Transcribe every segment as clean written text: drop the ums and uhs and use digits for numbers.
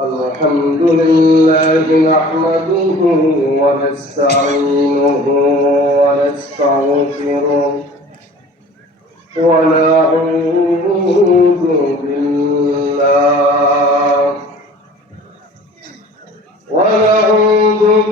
الحمد لله نحمده ونستعينه ونستغفره ونعوذ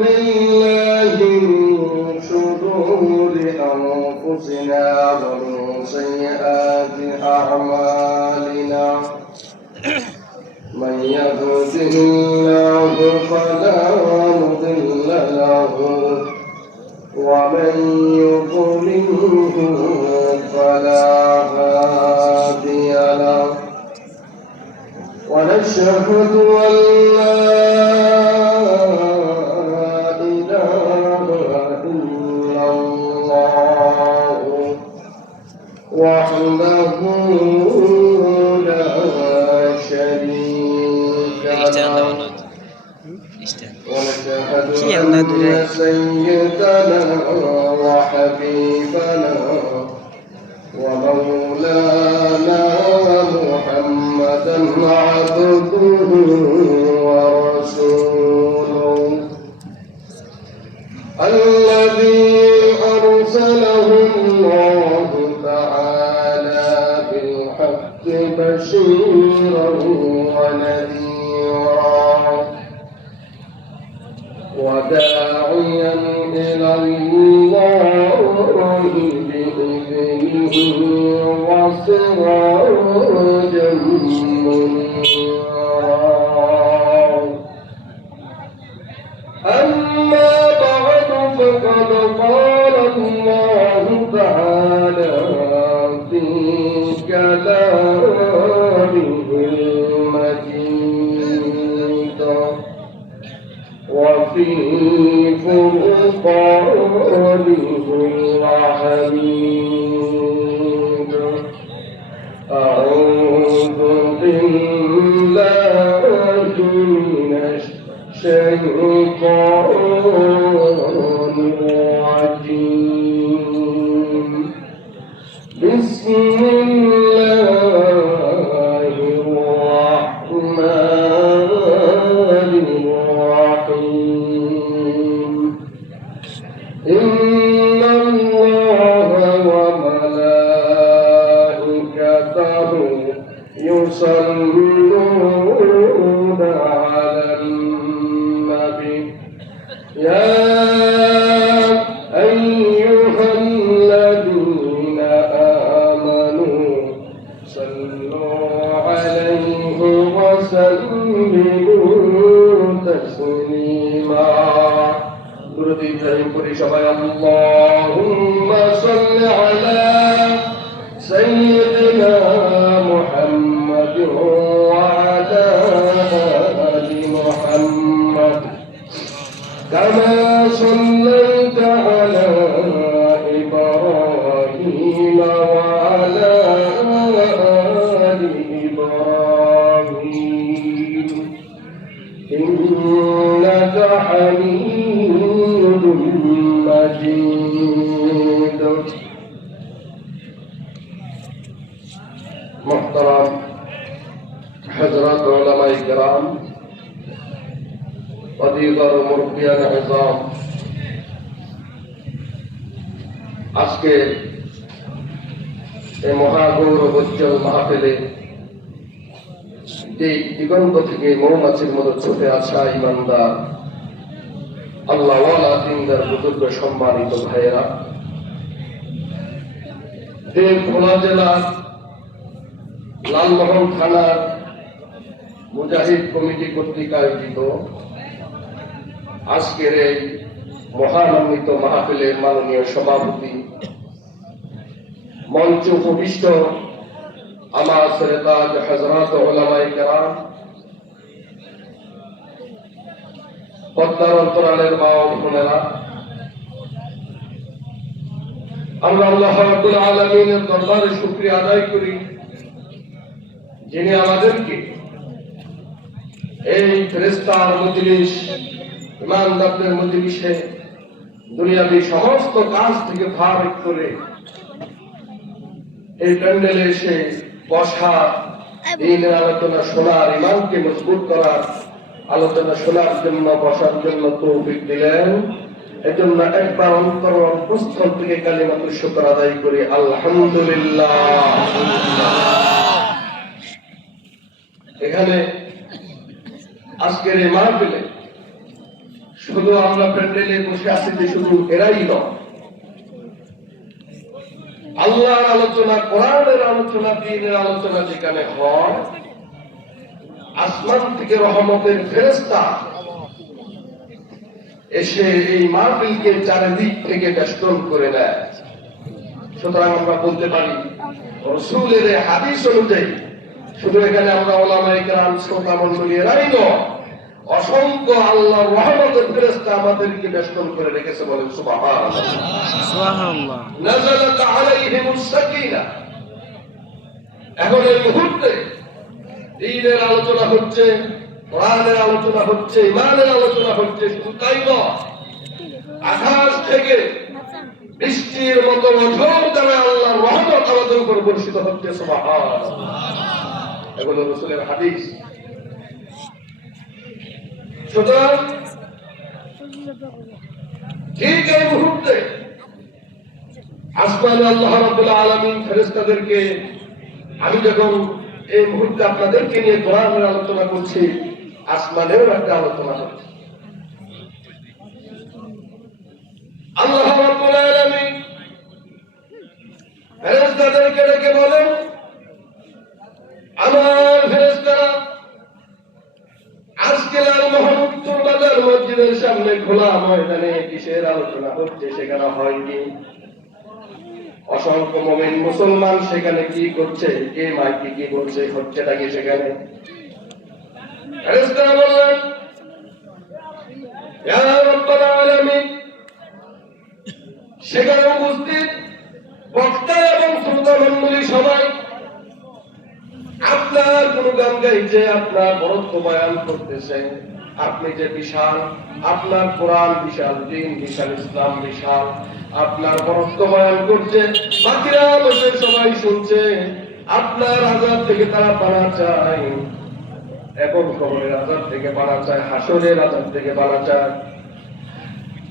بالله من شرور أنفسنا ومن سيئات أعمالنا من يهده الله فلا مضل له ومن يضلله فلا هادي له ونشهد أن لا إله إلا الله وحده لا شريك له ونشهد أن سيدنا وحبيبنا ومولانا محمدا عبده ورسوله الذي أرسله الله تعالى بالحق بشيرا ونذيرا وداعيا إلى الله بإذنه وسراجا منيرا أما بعد فقد قال الله تعالى في كلامه المجيد وفي فرقانه الحميد أعوذ بالله من الشيطان الرجيم بسم الله الرحمن الرحيم إن الله وملائكته يصلون على النبي يا أيها الذين آمنوا صلوا عليه وسلموا تسليما درودي كريم كري شباب اللهم صل على سيدنا محمد وعلى آل محمد كما صليت على إبراهيم وعلى آل إبراهيم إنك حميد مجيد محترم حضرات علماء کرام অধিকার মুরব্বিয়ান আযম আজকে এই মহাগৌরবোজ্জ্বল মাহফিলে যে দিগন্ত থেকে মৌমাছির মতো ছুটে আসা ইমানদার আল্লাহওয়ালা দিনদার বুজুর্গ সম্মানিত ভাইয়েরা ভোলা জেলার লালমোহন থানার মুজাহিদ কমিটি কর্তৃক আয়োজিত আজকের এই মহানন্দিত মাহফিলের মাননীয় সভাপতি মঞ্চ উপবিষ্ট আমার সরদার হযরত উলামায়ে কেরাম পদ্মার অন্তরালের মা ও বোনেরা আমরা আল্লাহ রাব্বুল আলামিনের দরবারে শুকরিয়া আদায় করি যিনি আমাদেরকে এই ফেরেশতার মজলিস ইমানদারদের মজলিসে দুনিয়াবী সমস্ত কাজ থেকে ভাগ করে এই প্যান্ডেলে এসে বসা, দিনের আলোচনা শোনার, ইমানকে মজবুত করার, আলোচনা শোনার জন্য, বসার জন্য তৌফিক দিলেন। এজন্য একবার অন্তর অন্তঃস্থল থেকে কালিমাতুল শুকর আদায় করি, আলহামদুলিল্লাহ। এখানে আজকের এই মাহফিলে শুধু আমরা প্যান্ডেলে বসে আছি যে শুধু এরাই নয়, আল্লাহর আলোচনা, কোরআনের আলোচনা, দ্বীনের আলোচনা যেখানে হয়, আসমান থেকে রহমতের ফেরেশতা এসে এই মাহফিলকে চারিদিক থেকে বেষ্টন করে নেয়। সুতরাং আমরা বলতে পারি রাসূলের হাদিস অনুযায়ী শুধু এখানে আমরা উলামায়ে কেরাম, শ্রোতা মণ্ডলী এরাই নয়, অসংখ্য আল্লাহর রহমতের ফেরেশতা আমাদেরকে বেষ্টন করে রেখেছে। বলেন সুবহানাল্লাহ, সুবহানাল্লাহ। নাযালাত আলাইহিমুস সাকিনাহ। এখন এই মুহূর্তে দ্বীনের আলোচনা হচ্ছে, কোরআনের আলোচনা হচ্ছে, ঈমানের আলোচনা হচ্ছে। শুধু তাই নয়, আকাশ থেকে বৃষ্টির মতো অঝোর দ্বারা আল্লাহর রহমত আমাদের উপর বর্ষিত হচ্ছে। সুবহানাল্লাহ। এগুলো রাসূলের হাদিস। সুতরাং ঠিক এই মুহূর্তে আসমানে আল্লাহ রাব্বুল আলামিন ফেরেশতাদেরকে, আমি যখন এই মুহূর্তে আপনাদেরকে নিয়ে কোরআনের আলোচনা করছি, আসমানেও একটা আলোচনা হচ্ছে। আল্লাহ রাব্বুল আলামিন ফেরেশতাদেরকে ডেকে বলেন, আমার ফেরেশতারা আজকে লাল মোহাম্মদপুর বাজার মসজিদের সামনে খোলা ময়দানে কিসের আলোচনা হচ্ছে সেখানে হয়নি। অসংখ্য মুমিন মুসলমান সেখানে কি করছে, কে মাইকে কি বলছে, হচ্ছেটা কি সেখানে? ফেরেশতারা বললেন, ইয়া রাব্বুল আলামিন, সেখানে উপস্থিত বক্তা এবং শ্রোতা মণ্ডলী সবাই আপনার গুণগান গাইছে, আপনার বরত্ব বয়ান করতেছে। আপনি যে বিশাল, আপনার কোরআন বিশাল, দ্বীন বিশাল, ইসলাম বিশাল, আপনার বরত্ব বয়ান করছে, বাকিরা বসে সবাই শুনছে। আপনার আযাব থেকে তারা পানা চায়, এখন কবরের আযাব থেকে পানা চায়, হাসরের আযাব থেকে পানা চায়,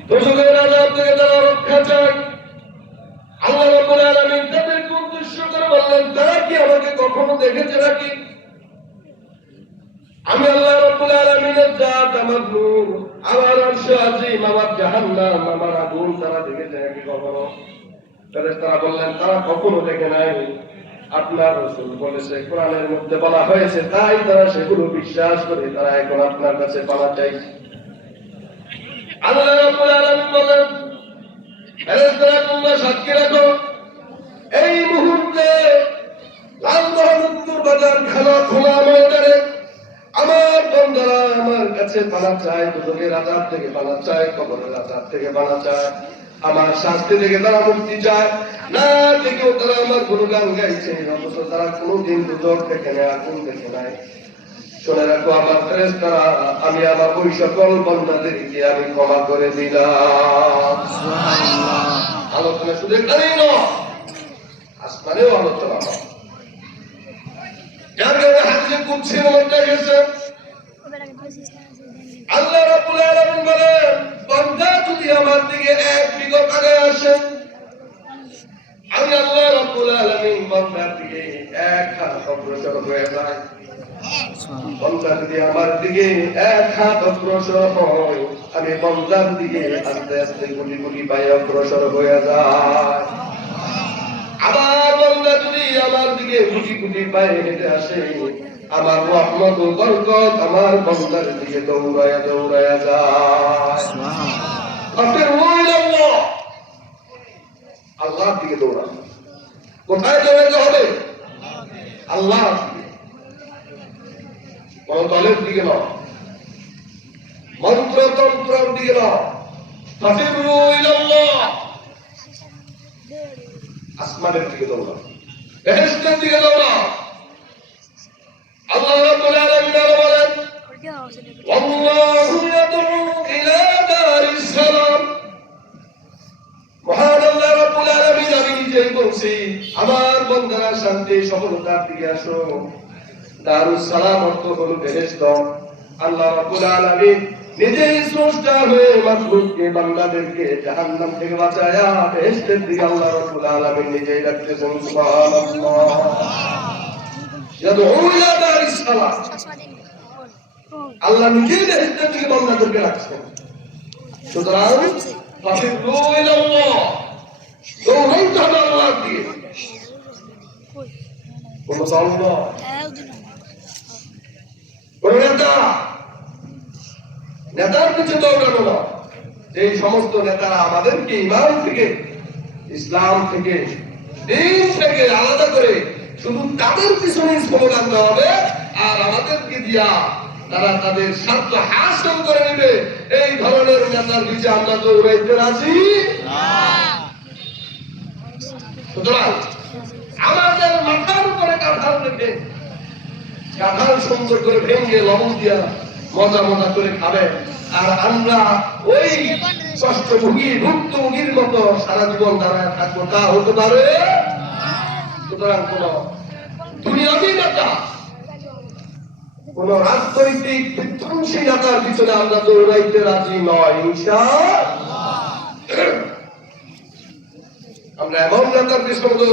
দোজখের আযাব থেকে তারা রক্ষা চায়। আল্লাহ রাব্বুল আলামিন তাদেরকে উদ্দেশ্য করে বললেন, তারা কি আমাকে কখনো দেখেছে নাকি? আমি আল্লাহ রাব্বুল আলামিনের জাত, আমার নূর, আমার আরশ আজিম, আমার জাহান্নাম, আমার আগুন তারা দেখেছে নাকি কখনো? ফেরেশতারা বললেন, তারা কখনো দেখে নাই। আপনার রাসূল বলেছে, কোরআনের মধ্যে বলা হয়েছে, তাই তারা সেগুলো বিশ্বাস করে তারা এখন আপনার কাছে পানা চাইছে। আল্লাহ রাব্বুল আলামিন বলেন, ফেরেশতারা তোমরা সাক্ষী রাখো, এই মুহূর্তে লাল মোহাম্মদপুর বাজার খোলা ময়দানে আমার বান্দারা আমার কাছে পানা চায়, দুজকের আযাব থেকে পানা চায়, কবরের আযাব থেকে পানা চায়, আমার শাস্তি থেকে তারা মুক্তি চায়। না থেকেও তারা আমার গুণগান গাইছে, অথচ তারা কোনোদিন দুজক দেখে নেয়, আগুন দেখে নাই। শুনে রাখো আমার ফেরেশতারা, আমি আমার ওই সকল বান্দাদেরকে আমি ক্ষমা করে দিলাম। আলোচনা শুধু এখানেই নয়, আসমানেও আলোচনা হয়। যার কারণে হাদিসে কুদসির মধ্যে গেছে, আল্লাহ রাব্বুল আলামিন বলেন, বান্দা যদি আমার দিকে এক বিগত আগে আসে, আমি আল্লাহ রাব্বুল আলামিন বান্দার দিকে এক হাত অগ্রসর হয়ে যায়। বান্দা যদি আমার দিকে এক হাত অগ্রসর হয়, আমি বান্দার দিকে আস্তে আস্তে গুটি গুটি পায়ে অগ্রসর হয়ে যায়। আবার বান্দা যদি আমার দিকে গুটি গুটি পায়ে হেঁটে আসে, আমার রহমত ও বরকত আমার বান্দার দিকে দৌড়ায়া দৌড়ায়া যায়। আল্লাহর দিকে দৌড়ানো। কোথায় দৌড়াতে হবে? আল্লাহ, কোন দলের দিকে নয়, মন্ত্র তন্ত্রের দিকে নয়। ফাফিরু ইলাল্লাহ, আসমানের দিকে দৌড়াও, বেহেশতের দিকে দৌড়াও। আল্লাহ রাব্বুল আলামিন বলেন, আল্লাহু ইয়াদউ ইলা দারিস সালাম, নিজেই বলছি, আমার বন্দারা শান্তি সফলতার দিকে আসো। দারুস সালাম অর্থ হলো বেহেশত। আল্লাহ রাব্বুল আলামিন নিজেই স্রষ্টা হয়ে মাখলুককে বান্দাদেরকে জাহান্নাম থেকে বাঁচায়া বেহেশতের দিকে আল্লাহ রাব্বুল আলামিন নিজেই ডাকতেছেন। সুবহানাল্লাহ। ইয়াদউ ইলা দারিস সালাম। আল্লাহ নিজেই বেহেশতের দিকে বান্দাদেরকে ডাকছেন। সুতরাং ফাফিরু ইলাল্লাহ, দৌড়াইতে হবে আল্লাহর দিকে। কোন দল নয়, কোন নেতার পিছনে দৌড়ানো না। যে সমস্ত নেতারা আমাদেরকে ইমান থেকে, ইসলাম থেকে, দিন থেকে আলাদা করে শুধু তাদের পিছনে স্লোগান দেওয়া হবে আর আমাদেরকে দিয়া তারা তাদের স্বার্থ হাসিল করে নেবে, এই ধরনের নেতার পিছে আমরা দৌড়াইতে রাজি। সুতরাং আমাদের মাথার উপরে কাঁঠাল রেখে, কাঁঠাল সুন্দর করে ভেঙে লবণ দিয়া মজা মজা করে খাবে, আর আমরা ওই কষ্টভোগী ভুক্তভোগীর মতো সারা জীবন দাঁড়ায় থাকবো, তা হতে পারে। সুতরাং কোন দুনিয়াবী নেতা, কোন রাজনৈতিক বিধ্বংসী নেতার পিছনে আমরা দৌড়াইতে রাজি নয় ইনশাআল্লাহ। আমরা এমন নেতার পিছনে